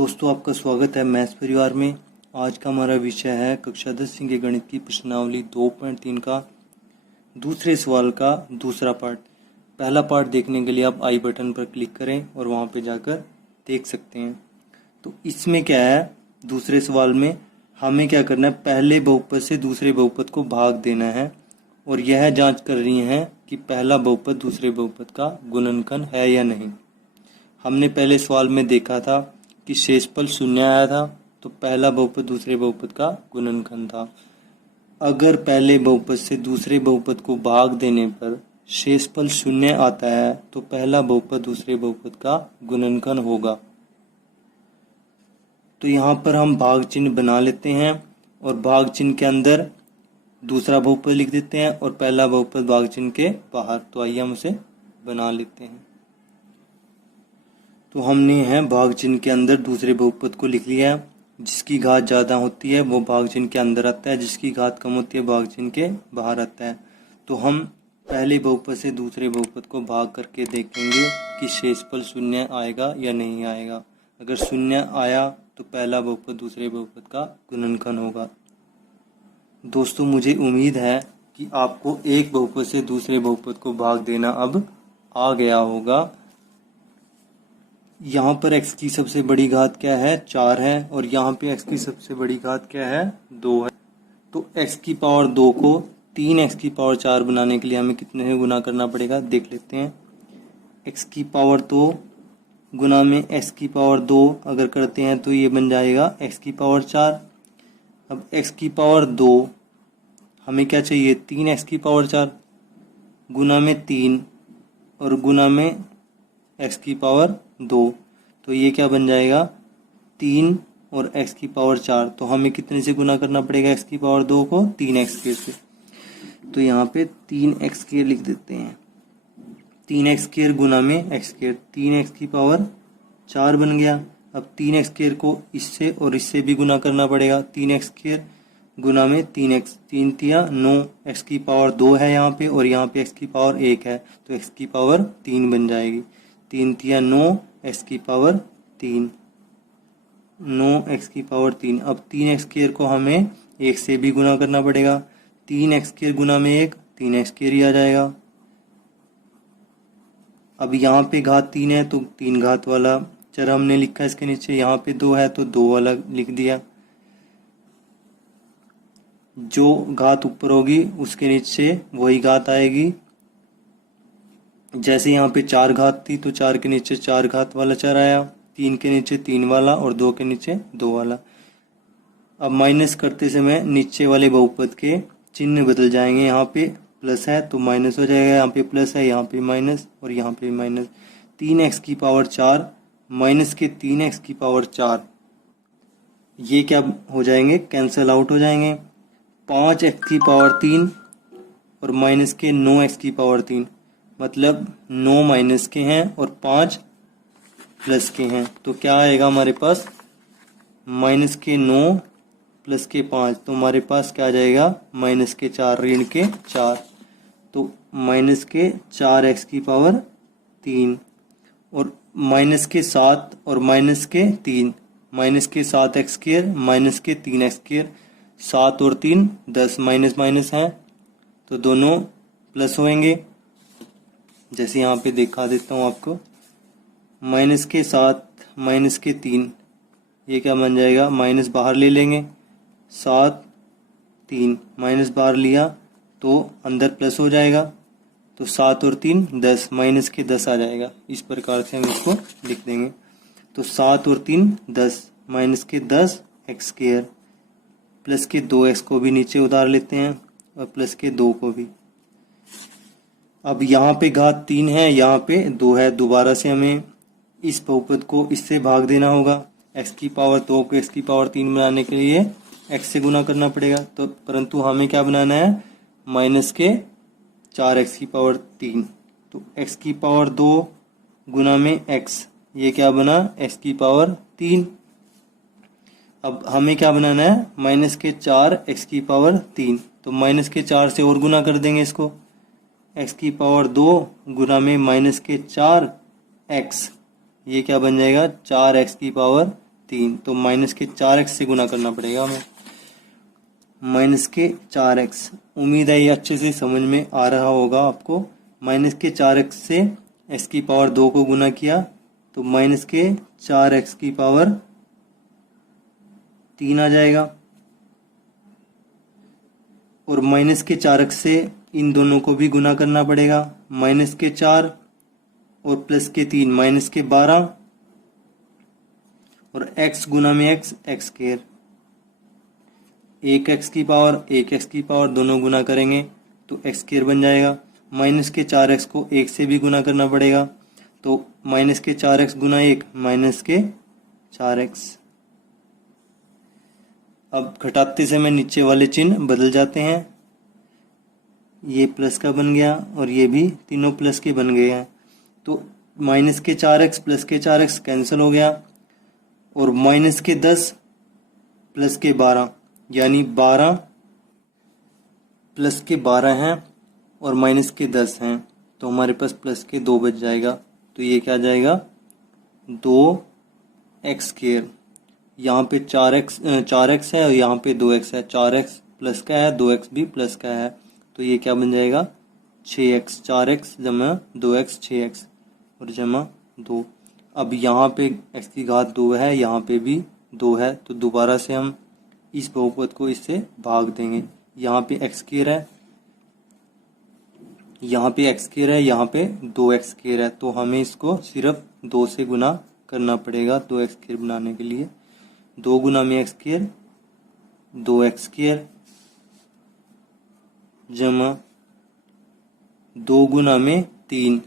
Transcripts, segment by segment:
दोस्तों, आपका स्वागत है मैथ्स परिवार में। आज का हमारा विषय है कक्षा 10 के गणित की प्रश्नावली 2.3 का दूसरे सवाल का दूसरा पार्ट। पहला पार्ट देखने के लिए आप आई बटन पर क्लिक करें और वहां पे जाकर देख सकते हैं। तो इसमें क्या है, दूसरे सवाल में हमें क्या करना है, पहले बहुपद से दूसरे बहुपद को भाग देना है और यह जांच कर रही है कि पहला बहुपद दूसरे बहुपद का गुणनखंड है या नहीं। हमने पहले सवाल में देखा था कि शेषफल शून्य आया था, तो पहला बहुपद दूसरे बहुपद का गुणनखंड था। अगर पहले बहुपद से दूसरे बहुपद को भाग देने पर शेषफल शून्य आता है तो पहला बहुपद दूसरे बहुपद का गुणनखंड होगा। तो यहाँ पर हम भाग चिन्ह बना लेते हैं और भाग चिन्ह के अंदर दूसरा बहुपद लिख देते हैं और पहला बहुपद भाग चिन्ह के बाहर। तो आइए हम उसे बना लेते हैं। तो हमने है भाग चिन्ह के अंदर दूसरे बहुपद को लिख लिया है। जिसकी घात ज़्यादा होती है वो भाग चिन्ह के अंदर आता है, जिसकी घात कम होती है भाग चिन्ह के बाहर आता है। तो हम पहले बहुपद से दूसरे बहुपद को भाग करके देखेंगे कि शेषफल शून्य आएगा या नहीं आएगा। अगर शून्य आया तो पहला बहुपद दूसरे बहुपद का गुणनखंड होगा। दोस्तों, मुझे उम्मीद है कि आपको एक बहुपद से दूसरे बहुपद को भाग देना अब आ गया होगा। यहाँ पर x की सबसे बड़ी घात क्या है, 4 है, और यहाँ पे x की सबसे बड़ी घात क्या है, 2 है। तो x की पावर 2 को 3x की पावर 4 बनाने के लिए हमें कितने से गुना करना पड़ेगा, देख लेते हैं। x की पावर 2 गुना में x की पावर 2 अगर करते हैं तो ये बन जाएगा x की पावर 4। अब x की पावर 2 हमें क्या चाहिए, 3x की पावर 4 गुना में 3 और गुना में x की पावर 2। तो ये क्या बन जाएगा, 3 और x की पावर 4। तो हमें कितने से गुना करना पड़ेगा x की पावर 2 को, 3x से। तो यहाँ पे 3x लिख देते हैं। 3x गुना में x, 3x की पावर 4 बन गया। अब 3x को इससे और इससे भी गुना करना पड़ेगा। 3x गुना में 3x, 3 तिया 9, x की पावर 2 है यहाँ पे और यहाँ पे x की पावर 1 है, तो x की पावर 3 बन जाएगी। 3 तिया 9, x की पावर 3, 9x की पावर 3। अब 3x को हमें 1 से भी गुना करना पड़ेगा। 3x गुना में 1, 3x ही आ जाएगा। अब यहाँ पे घात 3 है तो 3 घात वाला चर हमने लिखा इसके नीचे। यहाँ पे 2 है तो 2 वाला लिख दिया। जो घात ऊपर होगी उसके नीचे वही घात आएगी। जैसे यहाँ पे 4 घात थी तो 4 के नीचे 4 घात वाला चर आया, 3 के नीचे 3 वाला और 2 के नीचे 2 वाला। अब माइनस करते समय नीचे वाले बहुपद के चिन्ह बदल जाएंगे। यहाँ पे प्लस है तो माइनस हो जाएगा, यहाँ पे प्लस है, यहाँ पे माइनस और यहाँ पे माइनस। 3x की पावर 4 माइनस के 3x की पावर 4, ये क्या हो जाएंगे, कैंसल आउट हो जाएंगे। 5x की पावर 3 और माइनस के 9x की पावर 3, मतलब 9 माइनस के हैं और 5 प्लस के हैं। तो क्या आएगा हमारे पास, माइनस के 9 प्लस के 5, तो हमारे पास क्या आ जाएगा, माइनस के 4 ऋण के 4। तो माइनस के 4x की पावर 3 और माइनस के 7 और माइनस के 3, माइनस के 7x² माइनस के 3x², 7 और 3 10, माइनस माइनस है तो दोनों प्लस होंगे। जैसे यहाँ पे दिखा देता हूँ आपको, माइनस के 7 माइनस के 3, ये क्या बन जाएगा, माइनस बाहर ले लेंगे, 7 3 माइनस बाहर लिया तो अंदर प्लस हो जाएगा। तो 7 और 3 10, माइनस के 10 आ जाएगा। इस प्रकार से हम इसको लिख देंगे। तो 7 और 3 10, माइनस के 10 x², प्लस के 2x को भी नीचे उतार लेते हैं और प्लस के 2 को भी। अब यहाँ पे घात 3 है, यहाँ पे 2 है। दोबारा से हमें इस बहुपद को इससे भाग देना होगा। x की पावर 2 को x की पावर 3 बनाने के लिए x से गुना करना पड़ेगा। तो परंतु हमें क्या बनाना है, माइनस के 4x की पावर 3। तो x की पावर 2 गुना में x, ये क्या बना, x की पावर 3। अब हमें क्या बनाना है, माइनस के 4x की पावर 3। तो माइनस के 4 से और गुना कर देंगे इसको, x की पावर 2 गुना में माइनस के 4x, ये क्या बन जाएगा, 4x की पावर 3, तो माइनस के 4x से गुना करना पड़ेगा हमें। माइनस के 4x, उम्मीद है ये अच्छे से समझ में आ रहा होगा आपको। माइनस के 4x से x की पावर 2 को गुना किया तो माइनस के 4x की पावर 3 आ जाएगा। और माइनस के 4x से इन दोनों को भी गुना करना पड़ेगा। माइनस के 4 और प्लस के 3 माइनस के 12 और x गुना में x, x स्क्वायर, 1x की पावर 1x की पावर दोनों गुना करेंगे तो x स्क्वायर बन जाएगा। माइनस के 4x को 1 से भी गुना करना पड़ेगा तो माइनस के 4x गुना 1 माइनस के 4x। अब घटाते समय नीचे वाले चिन्ह बदल जाते हैं, ये प्लस का बन गया और ये भी तीनों प्लस के बन गए हैं। तो माइनस के 4x प्लस के 4x कैंसिल हो गया और माइनस के 10 प्लस के 12 यानी 12 प्लस के 12 हैं और माइनस के 10 हैं तो हमारे पास प्लस के 2 बच जाएगा। तो ये क्या जाएगा 2x स्क्वायर। यहाँ पे 4x है और यहाँ पे 2x है, 4x प्लस का है 2x भी प्लस का है तो ये क्या बन जाएगा 6x, 4x जमा 2x 6x और जमा 2। अब यहाँ पे x की घात 2 है, यहाँ पे भी 2 है तो दोबारा से हम इस बहुपद को इससे भाग देंगे। यहाँ पे x स्क्वायर है, यहाँ पे x स्क्वायर है, यहाँ पे 2x स्क्वायर है तो हमें इसको सिर्फ 2 से गुना करना पड़ेगा 2x स्क्वायर बनाने के लिए। 2 गुना में x स्क्वायर 2x स्क्वायर जमा 2 गुना में 3,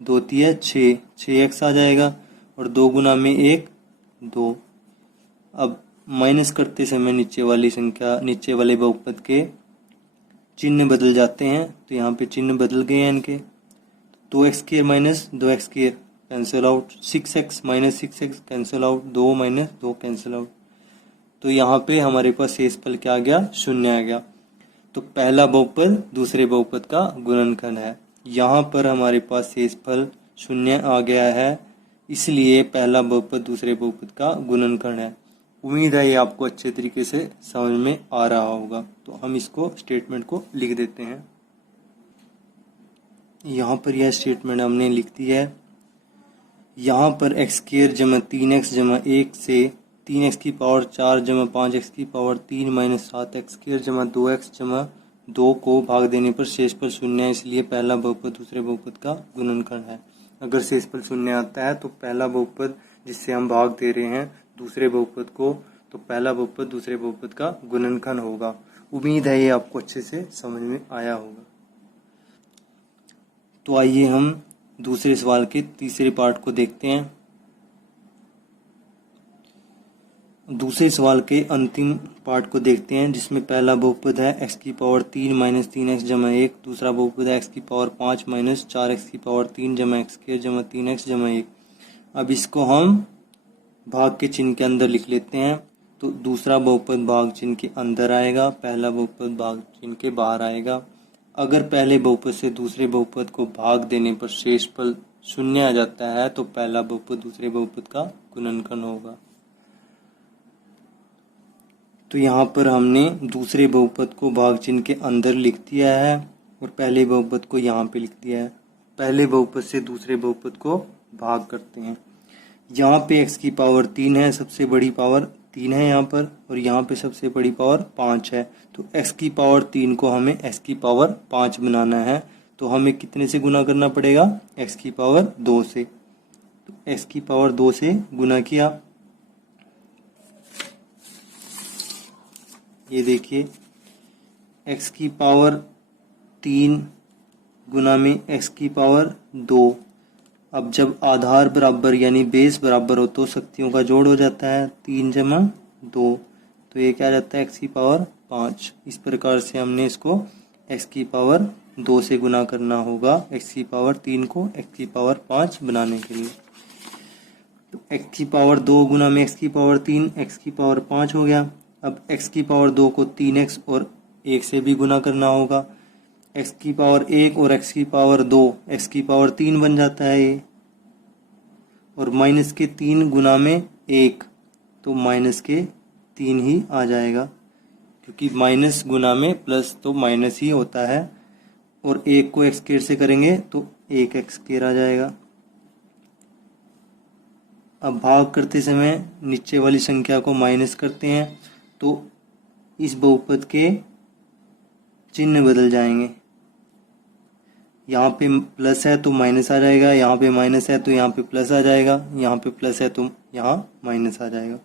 2 तिया 6, 6x आ जाएगा और 2 गुना में 1 2। अब माइनस करते समय नीचे वाली संख्या, नीचे वाले बहुपद के चिन्ह बदल जाते हैं तो यहाँ पे चिन्ह बदल गए हैं इनके। 2x square minus 2x square cancel out, 6x minus 6x cancel out, 2 minus 2 cancel out. तो यहाँ पे हमारे पास शेषफल क्या आ गया 0 आ गया। तो पहला बहुपद दूसरे बहुपद का गुणनखंड है। यहाँ पर हमारे पास शेषफल 0 आ गया है, इसलिए पहला बहुपद दूसरे बहुपद का गुणनखंड है। उम्मीद है ये आपको अच्छे तरीके से समझ में आ रहा होगा। तो हम इसको स्टेटमेंट को लिख देते हैं। यहाँ पर यह स्टेटमेंट हमने लिख दी है। यहाँ पर x स्क्वायर जमा 3x जमा 1 से 3x की पावर 4 जमा 5x की पावर 3 माइनस 7x स्क्वायर जमा 2x जमा 2 को भाग देने पर शेषफल 0 है, इसलिए पहला बहुपद दूसरे बहुपद का गुणनखंड है। अगर शेषफल 0 आता है तो पहला बहुपद जिससे हम भाग दे रहे हैं दूसरे बहुपद को, तो पहला बहुपद दूसरे बहुपद का गुणनखंड होगा। उम्मीद है ये आपको अच्छे से समझ में आया होगा। तो आइए हम दूसरे सवाल के तीसरे पार्ट को देखते हैं। दूसरे सवाल के अंतिम पार्ट को देखते हैं जिसमें पहला बहुपद है x की पावर 3 माइनस 3x जमा 1, दूसरा बहुपद है x की पावर 5 माइनस 4x की पावर 3 जमा x स्क्वायर जमा 3x जमा 1। अब इसको हम भाग के चिन्ह के अंदर लिख लेते हैं। तो दूसरा बहुपद भाग चिन्ह के अंदर आएगा, पहला बहुपद भाग चिन्ह के बाहर आएगा। अगर पहले बहुपद से दूसरे बहुपद को भाग देने पर शेषफल 0 आ जाता है तो पहला बहुपद दूसरे बहुपद का गुणनखंड होगा। तो यहाँ पर हमने दूसरे बहुपद को भाग चिन्ह के अंदर लिख दिया है और पहले बहुपद को यहाँ पे लिख दिया है। पहले बहुपद से दूसरे बहुपद को भाग करते हैं। यहाँ पे x की पावर 3 है, सबसे बड़ी पावर 3 है यहाँ पर, और यहाँ पे सबसे बड़ी पावर 5 है। तो x की पावर 3 को हमें x की पावर 5 बनाना है, तो हमें कितने से गुना करना पड़ेगा x की पावर 2 से। तो x की पावर 2 से गुना किया, ये देखिए x की पावर 3 गुना में x की पावर 2। अब जब आधार बराबर यानी बेस बराबर हो तो शक्तियों का जोड़ हो जाता है, 3 जमा 2, तो ये क्या जाता है x की पावर 5। इस प्रकार से हमने इसको x की पावर 2 से गुना करना होगा x की पावर 3 को x की पावर 5 बनाने के लिए। तो x की पावर 2 गुना में x की पावर 3 x की पावर 5 हो गया। अब x की पावर 2 को 3x और 1 से भी गुना करना होगा, x की पावर 1 और x की पावर 2 x की पावर 3 बन जाता है ये, और माइनस के 3 गुना में 1 तो माइनस के 3 ही आ जाएगा, क्योंकि माइनस गुना में प्लस तो माइनस ही होता है। और 1 को एक्स स्क्वायर से करेंगे तो 1 एक्स स्क्वायर आ जाएगा। अब भाग करते समय नीचे वाली संख्या को माइनस करते हैं तो इस बहुपद के चिन्ह बदल जाएंगे। यहाँ पे प्लस है तो माइनस आ जाएगा, यहाँ पे माइनस है तो यहाँ पे प्लस आ जाएगा, यहाँ पे प्लस है तो यहाँ माइनस आ जाएगा।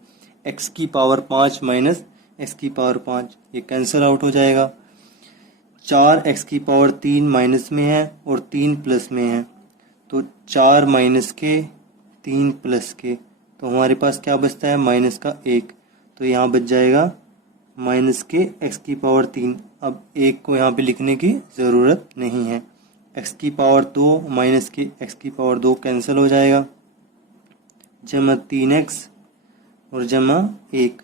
x की पावर 5 माइनस x की पावर 5 ये कैंसिल आउट हो जाएगा। 4x की पावर 3 माइनस में है और 3 प्लस में है, तो 4 माइनस के 3 प्लस के, तो हमारे पास क्या बचता है माइनस का 1, तो यहाँ बच जाएगा माइनस के x की पावर 3। अब 1 को यहाँ पे लिखने की ज़रूरत नहीं है। x की पावर 2 माइनस के x की पावर 2 कैंसिल हो जाएगा, जमा 3x और जमा 1।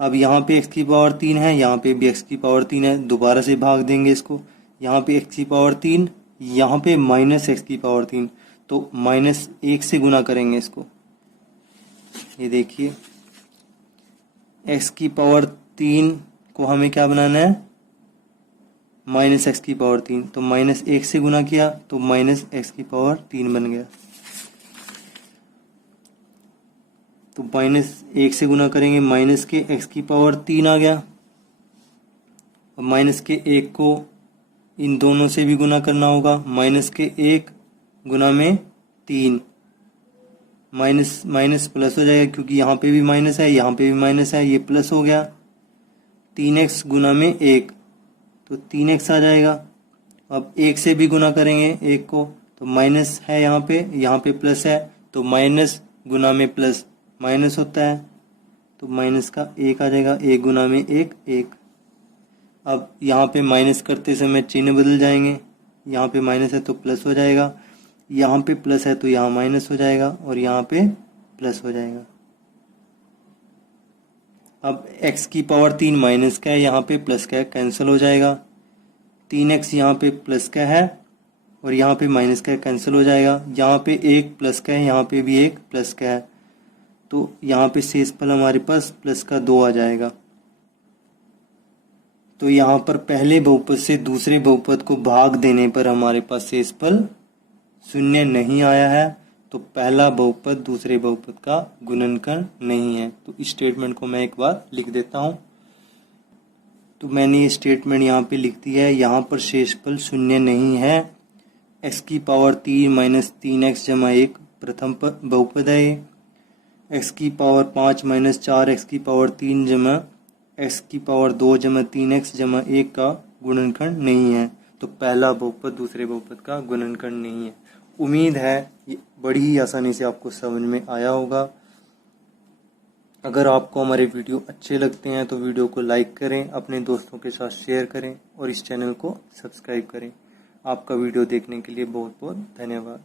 अब यहाँ पे x की पावर 3 है, यहाँ पे भी x की पावर 3 है, दोबारा से भाग देंगे इसको। यहाँ पे x की पावर 3, यहाँ पे माइनस x की पावर 3, तो माइनस 1 से गुना करेंगे इसको। ये देखिए x की पावर 3 को हमें क्या बनाना है माइनस एक्स की पावर 3, तो माइनस 1 से गुना किया तो माइनस एक्स की पावर 3 बन गया। तो माइनस 1 से गुना करेंगे माइनस के एक्स की पावर 3 आ गया। अब माइनस के 1 को इन दोनों से भी गुना करना होगा, माइनस के 1 गुना में 3, माइनस माइनस प्लस हो जाएगा, क्योंकि यहाँ पे भी माइनस है यहाँ पे भी माइनस है, ये प्लस हो गया। 3x गुना में 1 तो 3x आ जाएगा। अब 1 से भी गुना करेंगे 1 को, तो माइनस है यहाँ पे प्लस है, तो माइनस गुना में प्लस माइनस होता है, तो माइनस का 1 आ जाएगा। 1 गुना में 1 1। अब यहाँ पे माइनस करते समय चिन्ह बदल जाएंगे, यहाँ पे माइनस है तो प्लस हो जाएगा, यहाँ पे प्लस है तो यहाँ माइनस हो जाएगा और यहाँ पे प्लस हो जाएगा। अब x की पावर 3 माइनस का है, यहाँ पे प्लस का है, कैंसिल हो जाएगा। 3x यहाँ पे प्लस का है और यहाँ पे माइनस का है, कैंसिल हो जाएगा। यहाँ पे 1 प्लस का है, यहाँ पे भी 1 प्लस का है, तो यहाँ पे शेषफल हमारे पास प्लस का 2 आ जाएगा। तो यहाँ पर पहले बहुपद से दूसरे बहुपद को भाग देने पर हमारे पास शेषफल 0 नहीं आया है, तो पहला बहुपद दूसरे बहुपद का गुणनखंड नहीं है। तो इस स्टेटमेंट को मैं एक बार लिख देता हूँ। तो मैंने ये स्टेटमेंट यहाँ पे लिख दी है। यहाँ पर शेषफल 0 नहीं है। x की पावर 3 माइनस 3x जमा 1 प्रथम बहुपद है ये। x की पावर 5 माइनस 4x की पावर 3 जमा x की पावर 2 जमा 3x जमा 1 का गुणनखंड नहीं है। तो पहला बहुपद दूसरे बहुपद का गुणनखंड नहीं है। उम्मीद है ये बड़ी ही आसानी से आपको समझ में आया होगा। अगर आपको हमारे वीडियो अच्छे लगते हैं तो वीडियो को लाइक करें, अपने दोस्तों के साथ शेयर करें और इस चैनल को सब्सक्राइब करें। आपका वीडियो देखने के लिए बहुत बहुत धन्यवाद।